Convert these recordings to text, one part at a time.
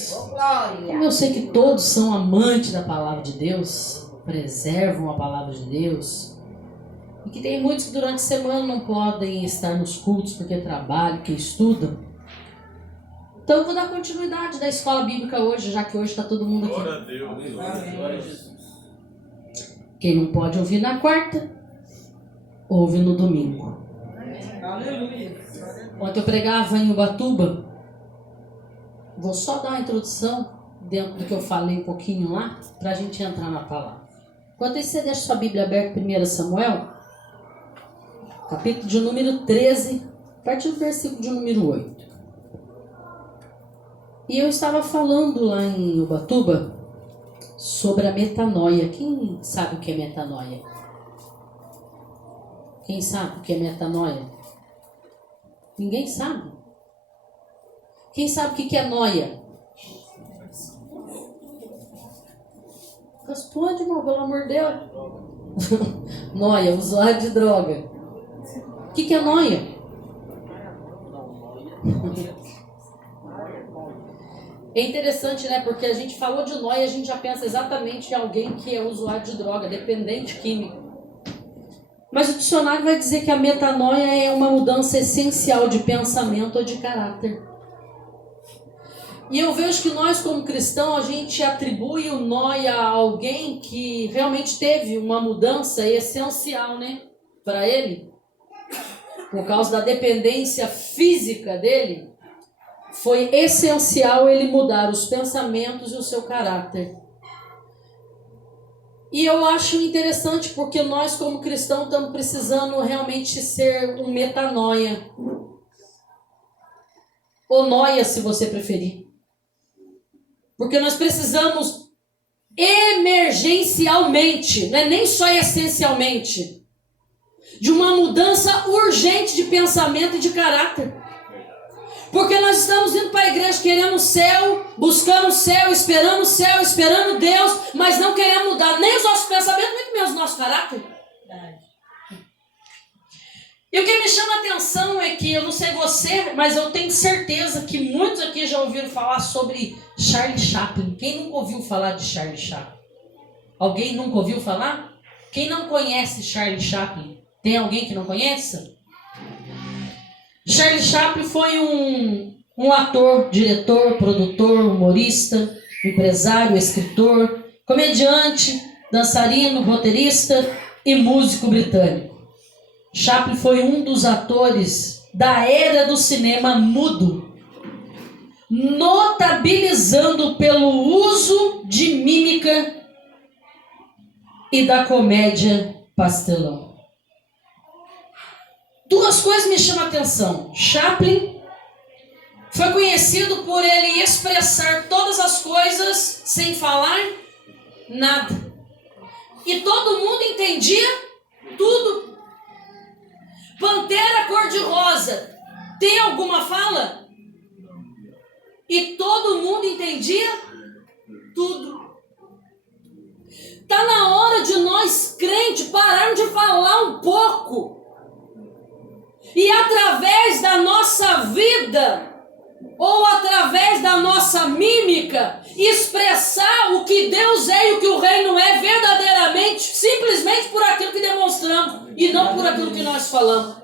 irmãos? Como eu sei que todos são amantes da palavra de Deus, preservam a palavra de Deus, e que tem muitos que durante a semana não podem estar nos cultos porque trabalham, porque estudam. Então eu vou dar continuidade da escola bíblica hoje, já que hoje está todo mundo aqui. Glória a Deus. Glória a Jesus. Quem não pode ouvir na quarta, ouve no domingo. Aleluia. Ontem eu pregava em Ubatuba. Vou só dar uma introdução dentro do que eu falei um pouquinho lá, para a gente entrar na palavra. Enquanto isso, você deixa sua Bíblia aberta, 1 Samuel, capítulo de número 13, a partir do versículo de número 8. E eu estava falando lá em Ubatuba sobre a metanoia. Quem sabe o que é metanoia? Quem sabe o que é metanoia? Ninguém sabe. Quem sabe o que é noia? Responde, irmão, pelo amor de Deus. Noia, usuário de droga. O que é noia? É interessante, né? Porque a gente falou de noia, a gente já pensa exatamente em alguém que é usuário de droga, dependente químico. Mas o dicionário vai dizer que a metanoia é uma mudança essencial de pensamento ou de caráter. E eu vejo que nós, como cristãos, a gente atribui o noia a alguém que realmente teve uma mudança essencial, né? Para ele, por causa da dependência física dele, foi essencial ele mudar os pensamentos e o seu caráter. E eu acho interessante porque nós, como cristãos, estamos precisando realmente ser um metanoia. Ou noia, se você preferir. Porque nós precisamos emergencialmente, não é nem só essencialmente, de uma mudança urgente de pensamento e de caráter. Porque nós estamos indo para a igreja querendo o céu, buscando o céu, esperando Deus, mas não queremos mudar nem os nossos pensamentos, nem mesmo o nosso caráter. E o que me chama a atenção é que, eu não sei você, mas eu tenho certeza que muitos aqui já ouviram falar sobre Charlie Chaplin. Quem nunca ouviu falar de Charlie Chaplin? Alguém nunca ouviu falar? Quem não conhece Charlie Chaplin? Tem alguém que não conheça? Charlie Chaplin foi um ator, diretor, produtor, humorista, empresário, escritor, comediante, dançarino, roteirista e músico britânico. Chaplin foi um dos atores da era do cinema mudo, notabilizando pelo uso de mímica e da comédia pastelão. Duas coisas me chamam a atenção. Chaplin foi conhecido por ele expressar todas as coisas sem falar nada. E todo mundo entendia tudo. Pantera cor-de-rosa tem alguma fala? E todo mundo entendia tudo. Está na hora de nós, crentes, pararmos de falar um pouco. E através da nossa vida, ou através da nossa mímica, expressar o que Deus é e o que o reino é verdadeiramente, simplesmente por aquilo que demonstramos e não por aquilo que nós falamos.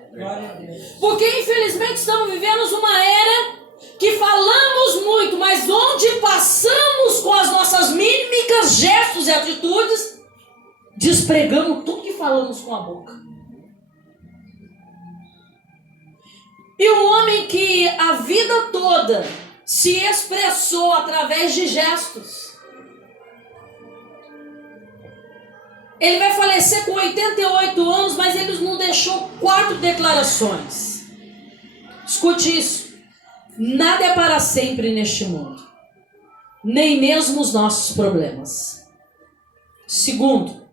Porque infelizmente estamos vivendo uma era que falamos muito, mas onde passamos com as nossas mímicas, gestos e atitudes, despregamos tudo que falamos com a boca. E um homem que a vida toda se expressou através de gestos, ele vai falecer com 88 anos, mas ele nos deixou 4 declarações. Escute isso. Nada é para sempre neste mundo, nem mesmo os nossos problemas. Segundo,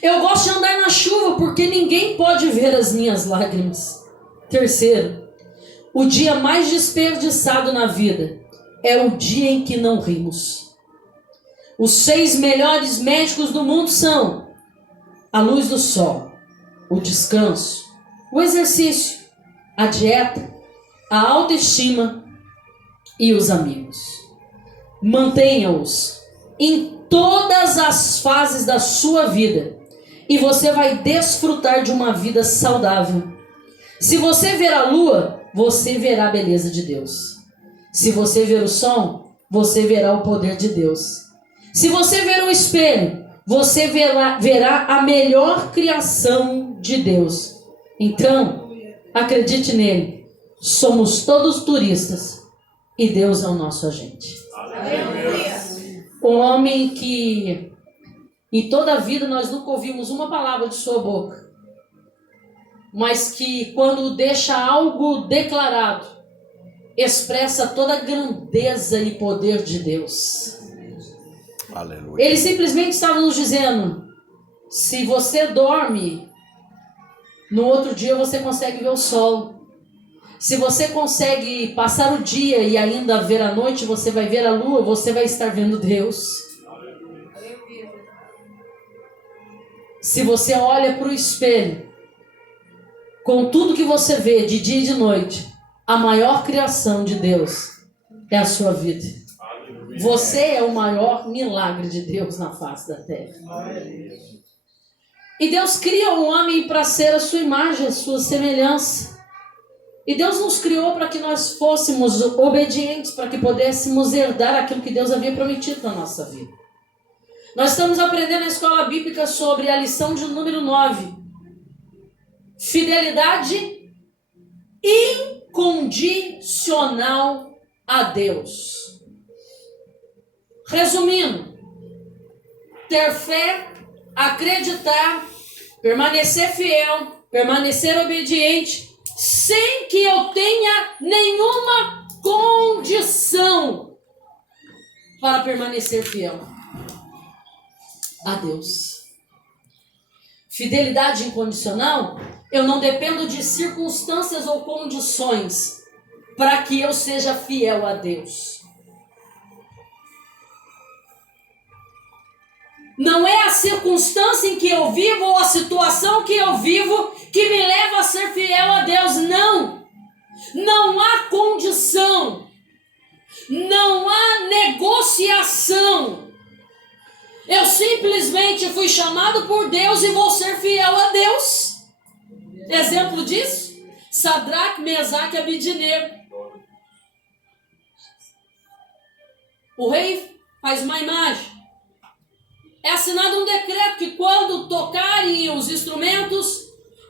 eu gosto de andar na chuva porque ninguém pode ver as minhas lágrimas. Terceiro, o dia mais desperdiçado na vida é o dia em que não rimos. Os 6 melhores médicos do mundo são a luz do sol, o descanso, o exercício, a dieta, a autoestima e os amigos. Mantenha-os em todas as fases da sua vida e você vai desfrutar de uma vida saudável. Se você ver a lua, você verá a beleza de Deus. Se você ver o sol, você verá o poder de Deus. Se você ver o espelho, você verá a melhor criação de Deus. Então, acredite nele. Somos todos turistas e Deus é o nosso agente. O homem que em toda a vida nós nunca ouvimos uma palavra de sua boca, mas que quando deixa algo declarado, expressa toda a grandeza e poder de Deus. Aleluia. Ele simplesmente estava nos dizendo: se você dorme, no outro dia você consegue ver o sol. Se você consegue passar o dia e ainda ver a noite, você vai ver a lua, você vai estar vendo Deus. Se você olha para o espelho, com tudo que você vê de dia e de noite, a maior criação de Deus é a sua vida. Você é o maior milagre de Deus na face da terra. E Deus cria o homem para ser a sua imagem, a sua semelhança. E Deus nos criou para que nós fôssemos obedientes, para que pudéssemos herdar aquilo que Deus havia prometido na nossa vida. Nós estamos aprendendo na escola bíblica sobre a lição de número 9. Fidelidade incondicional a Deus. Resumindo, ter fé, acreditar, permanecer fiel, permanecer obediente, sem que eu tenha nenhuma condição para permanecer fiel a Deus. Fidelidade incondicional, eu não dependo de circunstâncias ou condições para que eu seja fiel a Deus. Não é a circunstância em que eu vivo ou a situação que eu vivo que me leva a ser fiel a Deus. Não. Não há condição. Não há negociação. Eu simplesmente fui chamado por Deus e vou ser fiel a Deus. Exemplo disso? Sadraque, Mesaque e Abidnego. O rei faz uma imagem. É assinado um decreto que quando tocarem os instrumentos,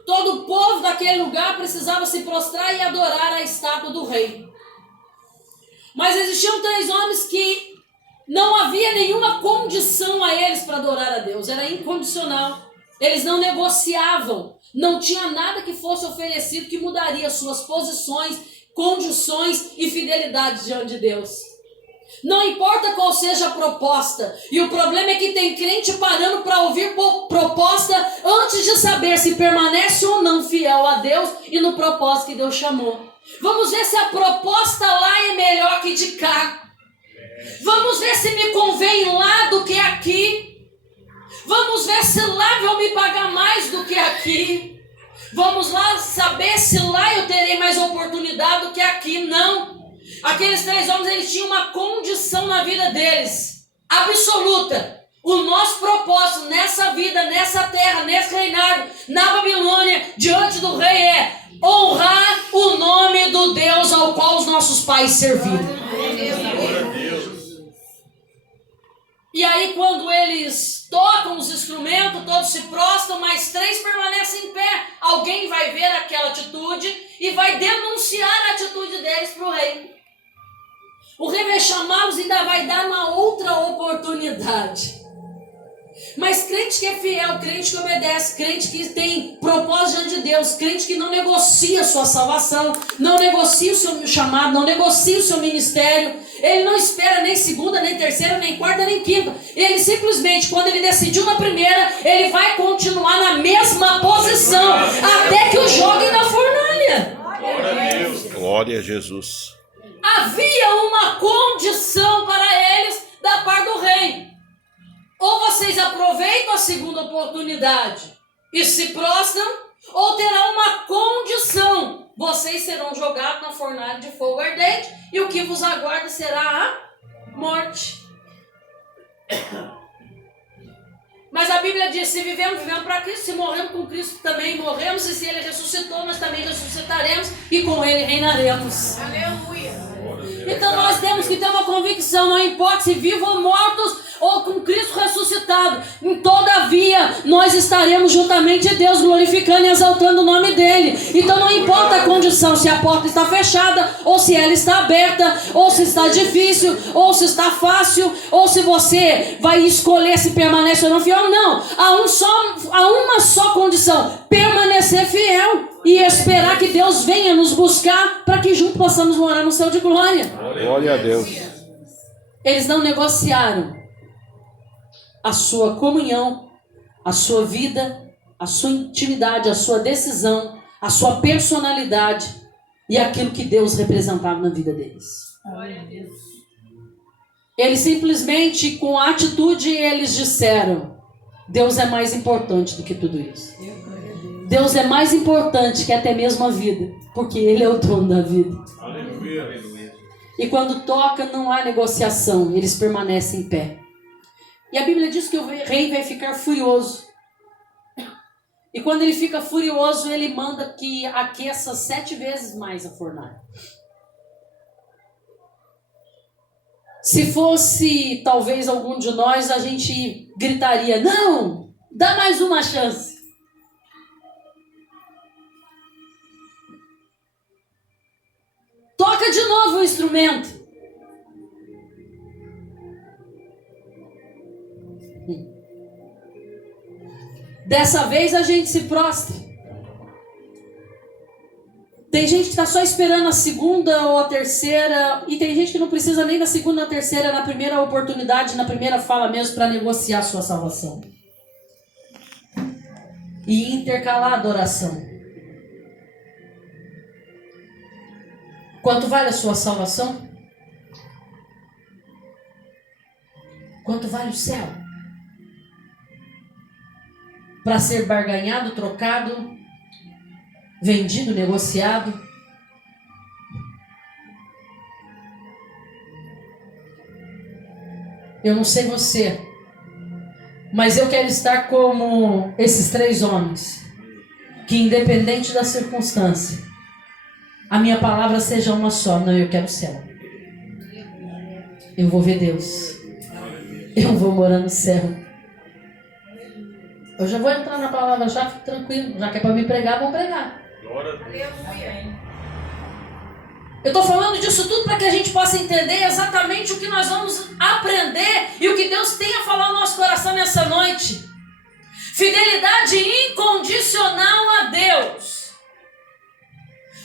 todo o povo daquele lugar precisava se prostrar e adorar a estátua do rei. Mas existiam 3 homens que não havia nenhuma condição a eles para adorar a Deus. Era incondicional. Eles não negociavam. Não tinha nada que fosse oferecido que mudaria suas posições, condições e fidelidade diante de Deus. Não importa qual seja a proposta. E o problema é que tem crente parando para ouvir proposta antes de saber se permanece ou não fiel a Deus e no propósito que Deus chamou. Vamos ver se a proposta lá é melhor que de cá. Vamos ver se me convém lá do que aqui. Vamos ver se lá vão me pagar mais do que aqui. Vamos lá saber se lá eu terei mais oportunidade do que aqui. Não. Aqueles 3 homens, eles tinham uma condição na vida deles, absoluta. O nosso propósito nessa vida, nessa terra, nesse reinado, na Babilônia, diante do rei é honrar o nome do Deus ao qual os nossos pais serviram. E aí quando eles tocam os instrumentos, todos se prostram, mas 3 permanecem em pé. Alguém vai ver aquela atitude e vai denunciar a atitude deles para o rei. O rei vai chamá-los e ainda vai dar uma outra oportunidade. Mas crente que é fiel, crente que obedece, crente que tem propósito diante de Deus, crente que não negocia a sua salvação, não negocia o seu chamado, não negocia o seu ministério, ele não espera nem segunda, nem terceira, nem quarta, nem quinta. Ele simplesmente, quando ele decidiu na primeira, ele vai continuar na mesma posição até que o joguem na fornalha. Glória a Jesus. Havia uma condição para eles da parte do rei. Ou vocês aproveitam a segunda oportunidade e se prostram, ou terá uma condição. Vocês serão jogados na fornalha de fogo ardente e o que vos aguarda será a morte. Mas a Bíblia diz, se vivemos, vivemos para Cristo, se morremos com Cristo também morremos, e se Ele ressuscitou, nós também ressuscitaremos e com Ele reinaremos. Aleluia. Então nós temos que ter uma convicção, não importa se vivos ou mortos, ou com Cristo ressuscitado, todavia nós estaremos juntamente de Deus, glorificando e exaltando o nome dEle. Então não importa a condição, se a porta está fechada, ou se ela está aberta, ou se está difícil, ou se está fácil, ou se você vai escolher se permanece ou não fiel, não. Há uma só condição, permanecer fiel e esperar que Deus venha nos buscar para que juntos possamos morar no céu de glória. Glória a Deus. Eles não negociaram a sua comunhão, a sua vida, a sua intimidade, a sua decisão, a sua personalidade e aquilo que Deus representava na vida deles. Eles simplesmente, com atitude, eles disseram: Deus é mais importante do que tudo isso. Deus é mais importante que até mesmo a vida, porque Ele é o dono da vida. Aleluia. E quando toca, não há negociação, eles permanecem em pé. E a Bíblia diz que o rei vai ficar furioso. E quando ele fica furioso, ele manda que aqueça 7 vezes mais a fornalha. Se fosse talvez algum de nós, a gente gritaria: não, dá mais uma chance. Toca de novo o instrumento. Dessa vez a gente se prostra. Tem gente que está só esperando a segunda ou a terceira, e tem gente que não precisa nem da segunda ou terceira, na primeira oportunidade, na primeira fala mesmo, para negociar a sua salvação. E intercalar a adoração. Quanto vale a sua salvação? Quanto vale o céu? Para ser barganhado, trocado, vendido, negociado. Eu não sei você, mas eu quero estar como esses 3 homens, que independente da circunstância, a minha palavra seja uma só: não, eu quero o céu. Eu vou ver Deus. Eu vou morar no céu. Eu já vou entrar na palavra, já fico tranquilo. Já que é para me pregar, vou pregar. Eu estou falando disso tudo para que a gente possa entender exatamente o que nós vamos aprender e o que Deus tem a falar no nosso coração nessa noite. Fidelidade incondicional a Deus.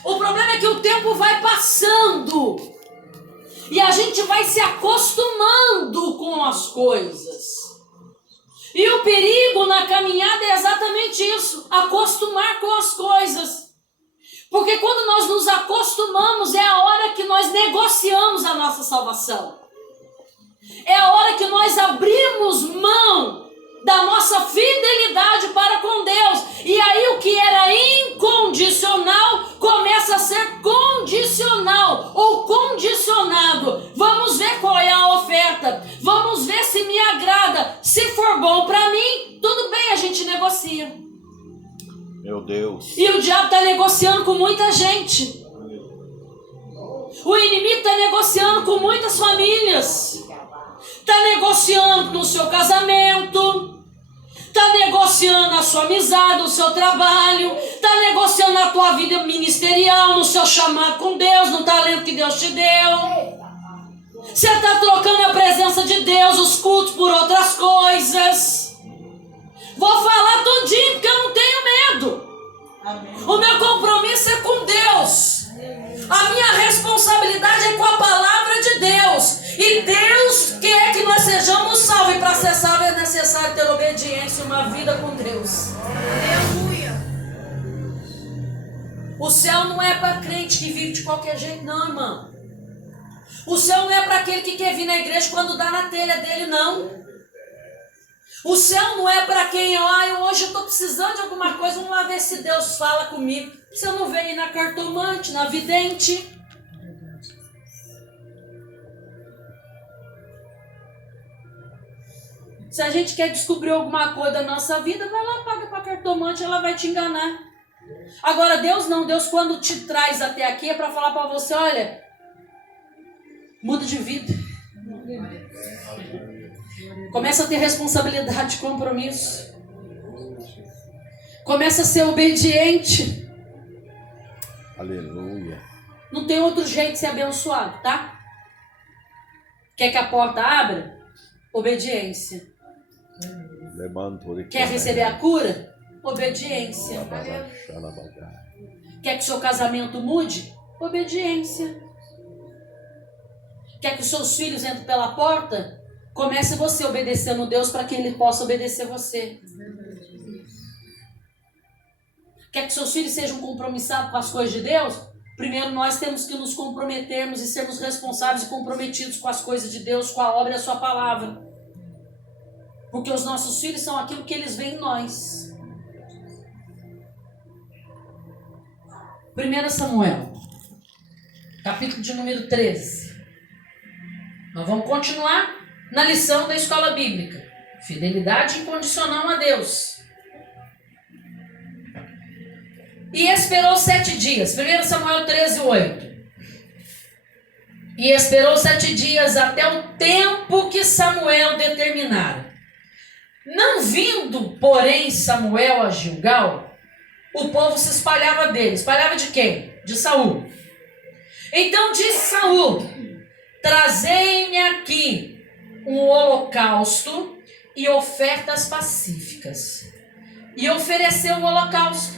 O problema é que o tempo vai passando e a gente vai se acostumando com as coisas. E o perigo na caminhada é exatamente isso: acostumar com as coisas. Porque quando nós nos acostumamos, é a hora que nós negociamos a nossa salvação. É a hora que nós abrimos mão da nossa fidelidade para com Deus. E aí o que era incondicional começa a ser condicional ou condicionado. Vamos ver qual é a oferta. Vamos ver se me agrada. Se for bom para mim, tudo bem, a gente negocia. Meu Deus. E o diabo está negociando com muita gente. O inimigo está negociando com muitas famílias. Está negociando no seu casamento. Está negociando a sua amizade, o seu trabalho. Está negociando a tua vida ministerial, no seu chamado com Deus, no talento que Deus te deu. Você está trocando a presença de Deus, os cultos, por outras coisas. Vou falar tudinho porque eu não tenho medo. O meu compromisso é com Deus. A minha responsabilidade é com a palavra de Deus. E Deus quer que nós sejamos salvos. E para ser salvo é necessário ter obediência, uma vida com Deus. Aleluia. O céu não é para crente que vive de qualquer jeito, não, irmão. O céu não é para aquele que quer vir na igreja quando dá na telha dele, não. O céu não é para quem, hoje eu estou precisando de alguma coisa, vamos lá ver se Deus fala comigo. Você não vem na cartomante, na vidente. Se a gente quer descobrir alguma coisa da nossa vida, vai lá, paga para cartomante, ela vai te enganar. Agora Deus não, Deus quando te traz até aqui é para falar para você, olha, muda de vida. Começa a ter responsabilidade e compromisso. Começa a ser obediente. Aleluia. Não tem outro jeito de ser abençoado, tá? Quer que a porta abra? Obediência. Quer receber a cura? Obediência. Quer que o seu casamento mude? Obediência. Quer que os seus filhos entrem pela porta? Comece você obedecendo Deus para que Ele possa obedecer você. Quer que seus filhos sejam compromissados com as coisas de Deus? Primeiro nós temos que nos comprometermos e sermos responsáveis e comprometidos com as coisas de Deus, com a obra e a sua palavra. Porque os nossos filhos são aquilo que eles veem em nós. 1 Samuel, capítulo de número 13. Nós vamos continuar na lição da escola bíblica. Fidelidade incondicional a Deus. E esperou 7 dias. 1 Samuel 13, 8. E esperou 7 dias até o tempo que Samuel determinara. Não vindo, porém, Samuel a Gilgal, o povo se espalhava dele. Espalhava de quem? De Saul. Então disse Saul: trazei-me aqui um holocausto e ofertas pacíficas. E ofereceu o holocausto.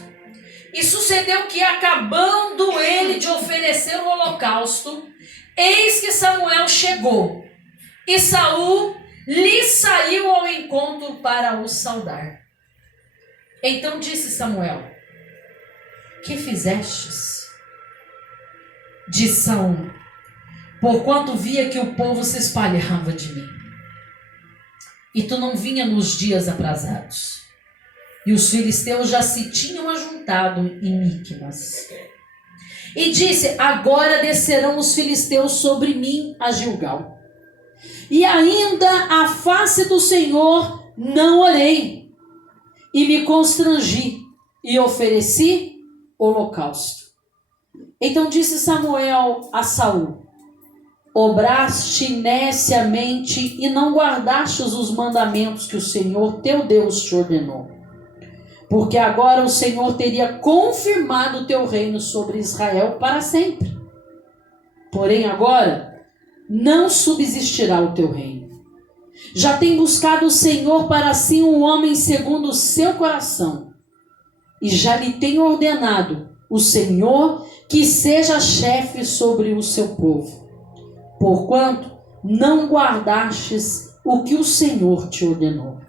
E sucedeu que, acabando ele de oferecer o holocausto, eis que Samuel chegou, e Saul lhe saiu ao encontro para o saudar. Então disse Samuel: que fizestes? Disse Saul: porquanto via que o povo se espalhava de mim, e tu não vinha nos dias aprazados, e os filisteus já se tinham ajuntado em Miqumas. E disse: agora descerão os filisteus sobre mim a Gilgal. E ainda a face do Senhor não orei, e me constrangi, e ofereci holocausto. Então disse Samuel a Saul: obraste neciamente e não guardastes os mandamentos que o Senhor teu Deus te ordenou. Porque agora o Senhor teria confirmado o teu reino sobre Israel para sempre. Porém agora não subsistirá o teu reino. Já tem buscado o Senhor para si um homem segundo o seu coração. E já lhe tem ordenado o Senhor que seja chefe sobre o seu povo. Porquanto não guardastes o que o Senhor te ordenou.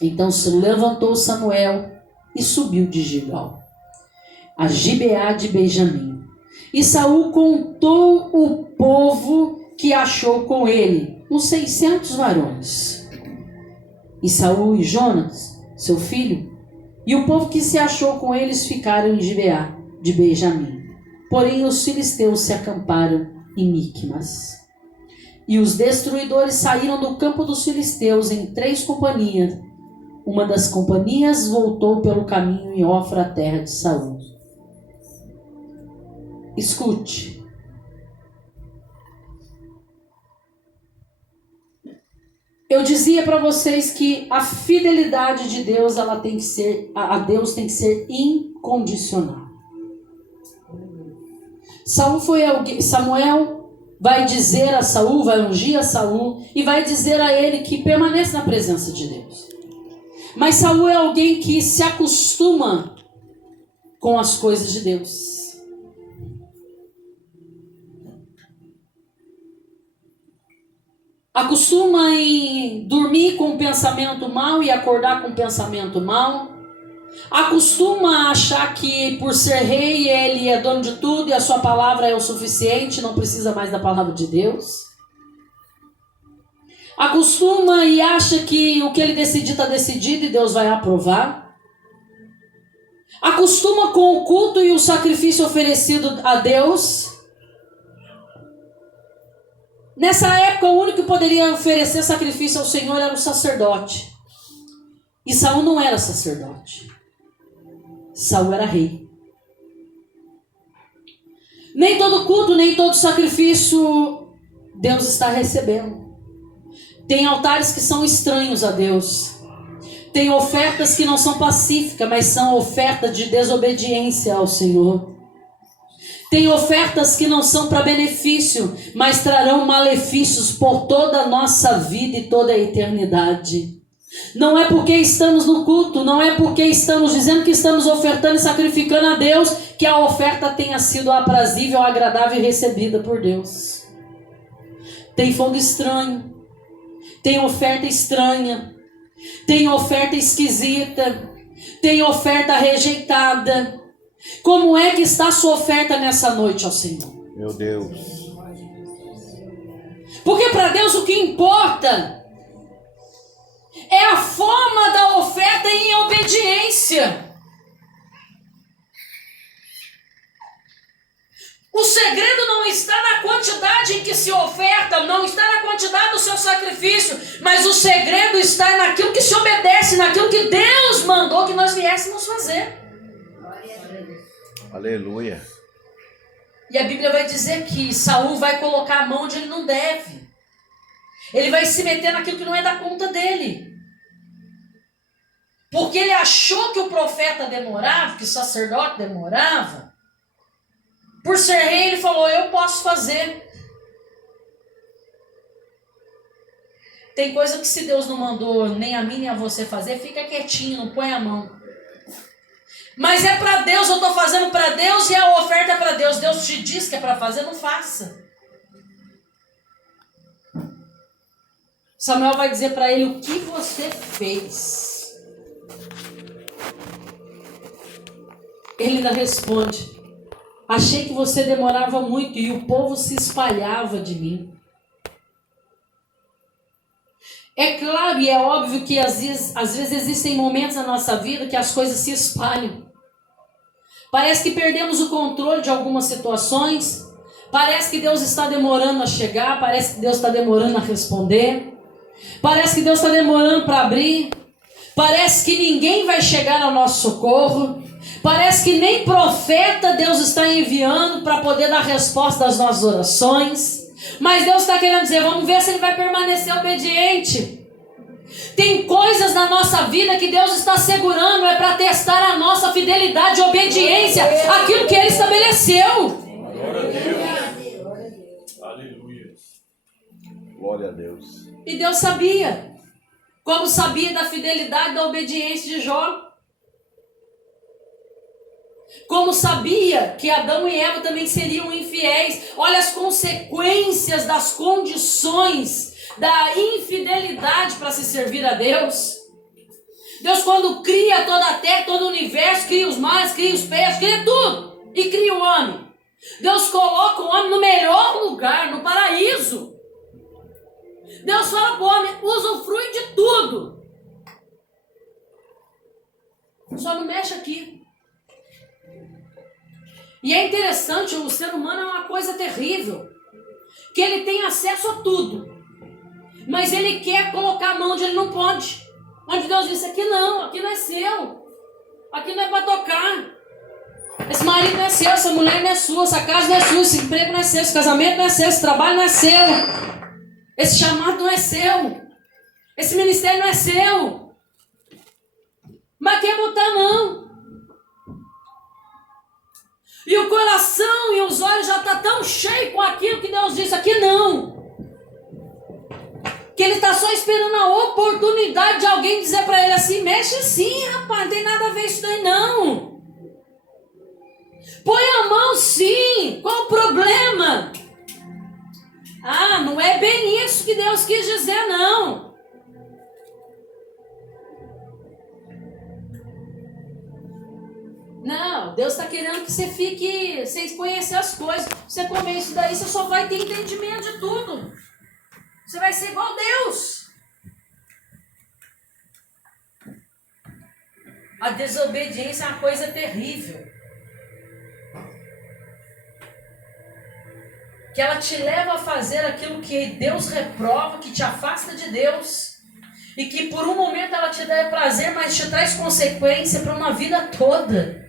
Então se levantou Samuel e subiu de Gilgal a Gibeá de Benjamim. E Saul contou o povo que achou com ele, uns 600 varões. E Saul e Jonas, seu filho, e o povo que se achou com eles ficaram em Gibeá de Benjamim. Porém os filisteus se acamparam em Miqumas. E os destruidores saíram do campo dos filisteus em 3 companhias. Uma das companhias voltou pelo caminho em Ofra, a terra de Saul. Escute. Eu dizia para vocês que a fidelidade de Deus, ela tem que ser, a Deus tem que ser incondicional. Samuel vai dizer a Saul, vai ungir a Saul e vai dizer a ele que permaneça na presença de Deus. Mas Saul é alguém que se acostuma com as coisas de Deus. Acostuma em dormir com um pensamento mau e acordar com um pensamento mau. Acostuma a achar que por ser rei ele é dono de tudo e a sua palavra é o suficiente, não precisa mais da palavra de Deus. Acostuma e acha que o que ele decidir está decidido e Deus vai aprovar. Acostuma com o culto e o sacrifício oferecido a Deus. Nessa época, o único que poderia oferecer sacrifício ao Senhor era o sacerdote. E Saul não era sacerdote. Saul era rei. Nem todo culto, nem todo sacrifício Deus está recebendo. Tem altares que são estranhos a Deus. Tem ofertas que não são pacíficas, mas são ofertas de desobediência ao Senhor. Tem ofertas que não são para benefício, mas trarão malefícios por toda a nossa vida e toda a eternidade. Não é porque estamos no culto, não é porque estamos dizendo que estamos ofertando e sacrificando a Deus, que a oferta tenha sido aprazível, agradável e recebida por Deus. Tem fogo estranho, tem oferta estranha, tem oferta esquisita, tem oferta rejeitada. Como é que está a sua oferta nessa noite ao Senhor? Meu Deus. Porque para Deus o que importa é a forma da oferta em obediência. O segredo não está na quantidade em que se oferta, não está na quantidade do seu sacrifício, mas o segredo está naquilo que se obedece, naquilo que Deus mandou que nós viéssemos fazer. Aleluia. E a Bíblia vai dizer que Saul vai colocar a mão onde ele não deve. Ele vai se meter naquilo que não é da conta dele. Porque ele achou que o profeta demorava, que o sacerdote demorava. Por ser rei, ele falou, eu posso fazer. Tem coisa que se Deus não mandou nem a mim nem a você fazer, fica quietinho, não põe a mão. Mas é para Deus, eu estou fazendo para Deus e a oferta é para Deus. Deus te diz que é para fazer, não faça. Samuel vai dizer para ele, o que você fez? Ele ainda responde, achei que você demorava muito e o povo se espalhava de mim. É claro e é óbvio que às vezes existem momentos na nossa vida que as coisas se espalham. Parece que perdemos o controle de algumas situações. Parece que Deus está demorando a chegar. Parece que Deus está demorando a responder. Parece que Deus está demorando para abrir. Parece que ninguém vai chegar ao nosso socorro. Parece que nem profeta Deus está enviando para poder dar resposta às nossas orações. Mas Deus está querendo dizer, vamos ver se ele vai permanecer obediente. Tem coisas na nossa vida que Deus está segurando, é para testar a nossa fidelidade e obediência àquilo que ele estabeleceu. Glória a Deus. Aleluia. Glória a Deus. E Deus sabia. Como sabia da fidelidade e da obediência de Jó. Como sabia que Adão e Eva também seriam infiéis. Olha as consequências das condições da infidelidade para se servir a Deus. Deus, quando cria toda a terra, todo o universo, cria os mares, cria os peixes, cria tudo e cria o homem. Deus coloca o homem no melhor lugar, no paraíso. Deus fala para o homem, usufrui de tudo, só não mexe aqui. E é interessante, o ser humano é uma coisa terrível, que ele tem acesso a tudo, mas ele quer colocar a mão onde ele não pode. Onde Deus disse, aqui não é seu, aqui não é para tocar. Esse marido não é seu, essa mulher não é sua, essa casa não é sua, esse emprego não é seu, esse casamento não é seu, esse trabalho não é seu, esse chamado não é seu, esse ministério não é seu. Mas quer botar a mão. E o coração e os olhos já estão tão cheios com aquilo que Deus disse, aqui não. Que ele está só esperando a oportunidade de alguém dizer para ele assim, mexe sim, rapaz, não tem nada a ver isso daí não. Põe a mão sim, qual o problema? Ah, não é bem isso que Deus quis dizer não. Não, Deus está querendo que você fique sem conhecer as coisas. Você comer isso daí, você só vai ter entendimento de tudo. Você vai ser igual a Deus. A desobediência é uma coisa terrível. que ela te leva a fazer aquilo que Deus reprova, que te afasta de Deus, e que por um momento ela te dá prazer, mas te traz consequência para uma vida toda?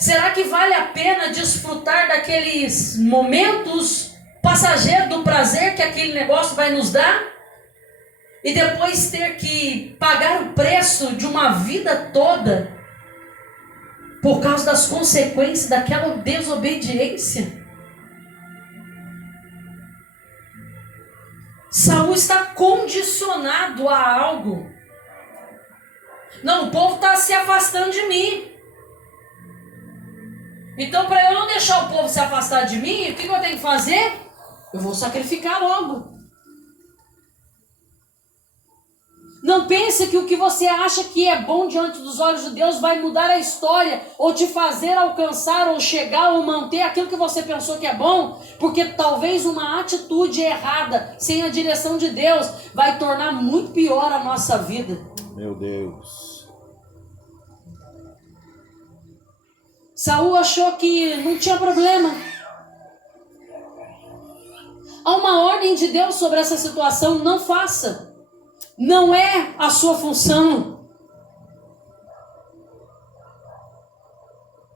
Será que vale a pena desfrutar daqueles momentos passageiros do prazer que aquele negócio vai nos dar? E depois ter que pagar o preço de uma vida toda por causa das consequências daquela desobediência? Saul está condicionado a algo. Não, o povo está se afastando de mim. Então, para eu não deixar o povo se afastar de mim, o que eu tenho que fazer? Eu vou sacrificar logo. Não pense que o que você acha que é bom diante dos olhos de Deus vai mudar a história, ou te fazer alcançar, ou chegar, ou manter aquilo que você pensou que é bom, porque talvez uma atitude errada, sem a direção de Deus, vai tornar muito pior a nossa vida. Meu Deus. Saul achou que não tinha problema. Há uma ordem de Deus sobre essa situação: não faça. Não é a sua função.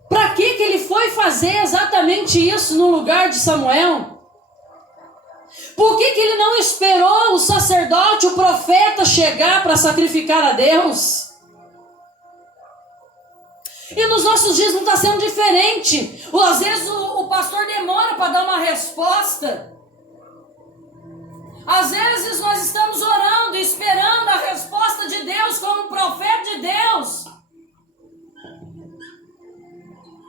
Para que ele foi fazer exatamente isso no lugar de Samuel? Por que ele não esperou o sacerdote, o profeta chegar para sacrificar a Deus? E nos nossos dias não está sendo diferente. Às vezes o pastor demora para dar uma resposta. Às vezes nós estamos orando, esperando a resposta de Deus como profeta de Deus.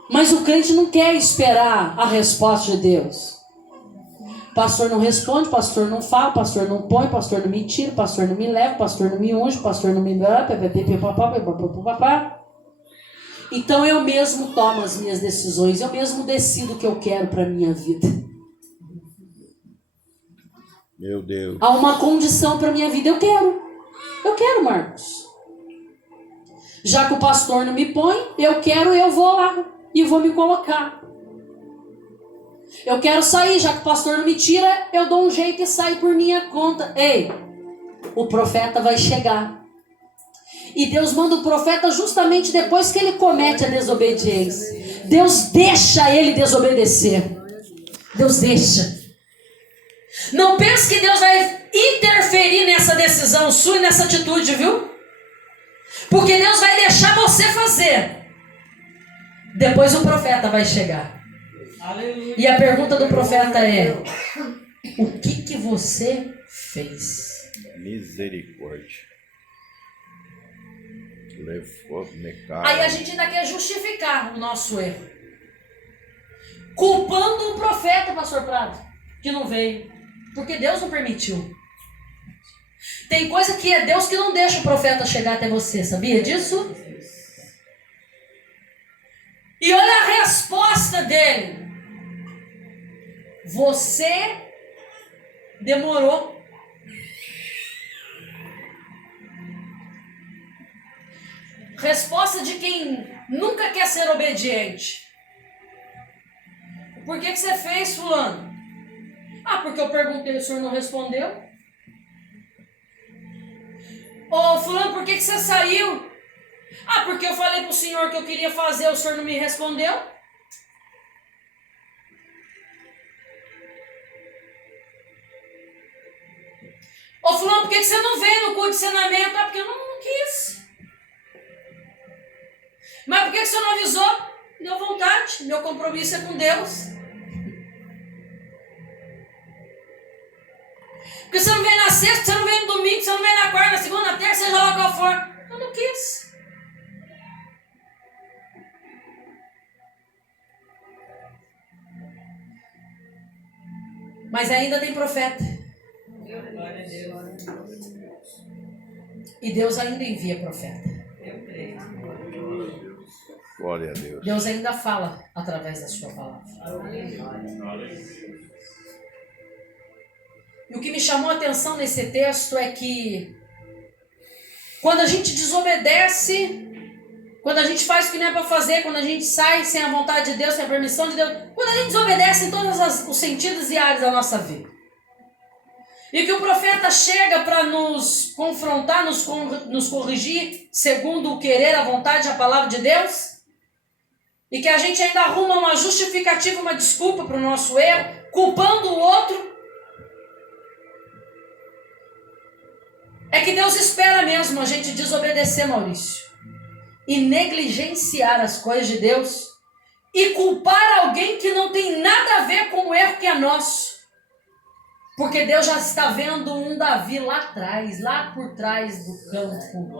Mas o crente não quer esperar a resposta de Deus. Pastor não responde, pastor não fala, pastor não põe, pastor não me tira, pastor não me leva, pastor não me unge, pastor não me... Então eu mesmo tomo as minhas decisões, eu mesmo decido o que eu quero para a minha vida. Meu Deus. Há uma condição para a minha vida. Eu quero, Marcos. Já que o pastor não me põe, eu vou lá e vou me colocar. Eu quero sair, já que o pastor não me tira, eu dou um jeito e saio por minha conta. Ei, o profeta vai chegar. E Deus manda o profeta justamente depois que ele comete a desobediência. Deus deixa ele desobedecer. Deus deixa. Não pense que Deus vai interferir nessa decisão sua e nessa atitude, viu? Porque Deus vai deixar você fazer. Depois o profeta vai chegar. Aleluia. E a pergunta do profeta é: o que você fez? Misericórdia. Aí a gente ainda quer justificar o nosso erro, culpando o profeta, pastor Prado, que não veio, porque Deus não permitiu. Tem coisa que é Deus que não deixa o profeta chegar até você, sabia disso? E olha a resposta dele: você demorou. Resposta de quem nunca quer ser obediente. Por que você fez, fulano? Ah, porque eu perguntei, o senhor não respondeu. Ô, fulano, por que você saiu? Ah, porque eu falei pro senhor que eu queria fazer, o senhor não me respondeu. Ô, fulano, por que você não veio no condicionamento? Ah, porque eu não quis. Mas por que você não avisou? Deu vontade, meu compromisso é com Deus. Porque você não vem na sexta, você não vem no domingo, você não vem na quarta, na segunda, na terça, seja lá qual for. Eu não quis. Mas ainda tem profeta. E Deus ainda envia profeta. Glória a Deus. Deus ainda fala através da sua palavra. E o que me chamou a atenção nesse texto é que quando a gente desobedece, Quando a gente faz o que não é para fazer, quando a gente sai sem a vontade de Deus, sem a permissão de Deus, quando a gente desobedece em todos os sentidos e áreas da nossa vida. E que o profeta chega para nos confrontar, nos corrigir, segundo o querer, a vontade, a palavra de Deus. E que a gente ainda arruma uma justificativa, uma desculpa para o nosso erro, culpando o outro. É que Deus espera mesmo a gente desobedecer, Maurício. E negligenciar as coisas de Deus. E culpar alguém que não tem nada a ver com o erro que é nosso. Porque Deus já está vendo um Davi lá atrás, lá por trás do campo,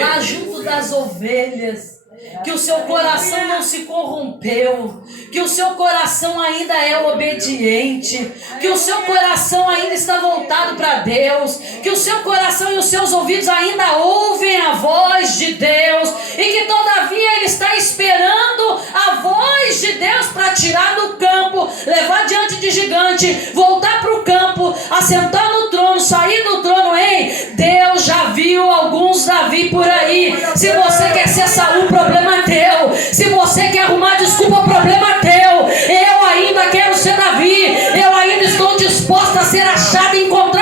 lá junto das ovelhas, que o seu coração não se corrompeu, que o seu coração ainda é obediente, que o seu coração ainda está voltado para Deus, que o seu coração e os seus ouvidos ainda ouvem a voz de Deus, e que todavia ele está esperando a voz de Deus para tirar do campo, levar diante de gigante, voltar para o campo, assentar no trono, sair do trono. Ei, Deus já viu alguns Davi por aí. Se você quer ser Saul, o problema é teu. Se você quer arrumar desculpa, o problema é teu. Eu ainda quero ser Davi. Eu ainda estou disposta a ser achada e encontrada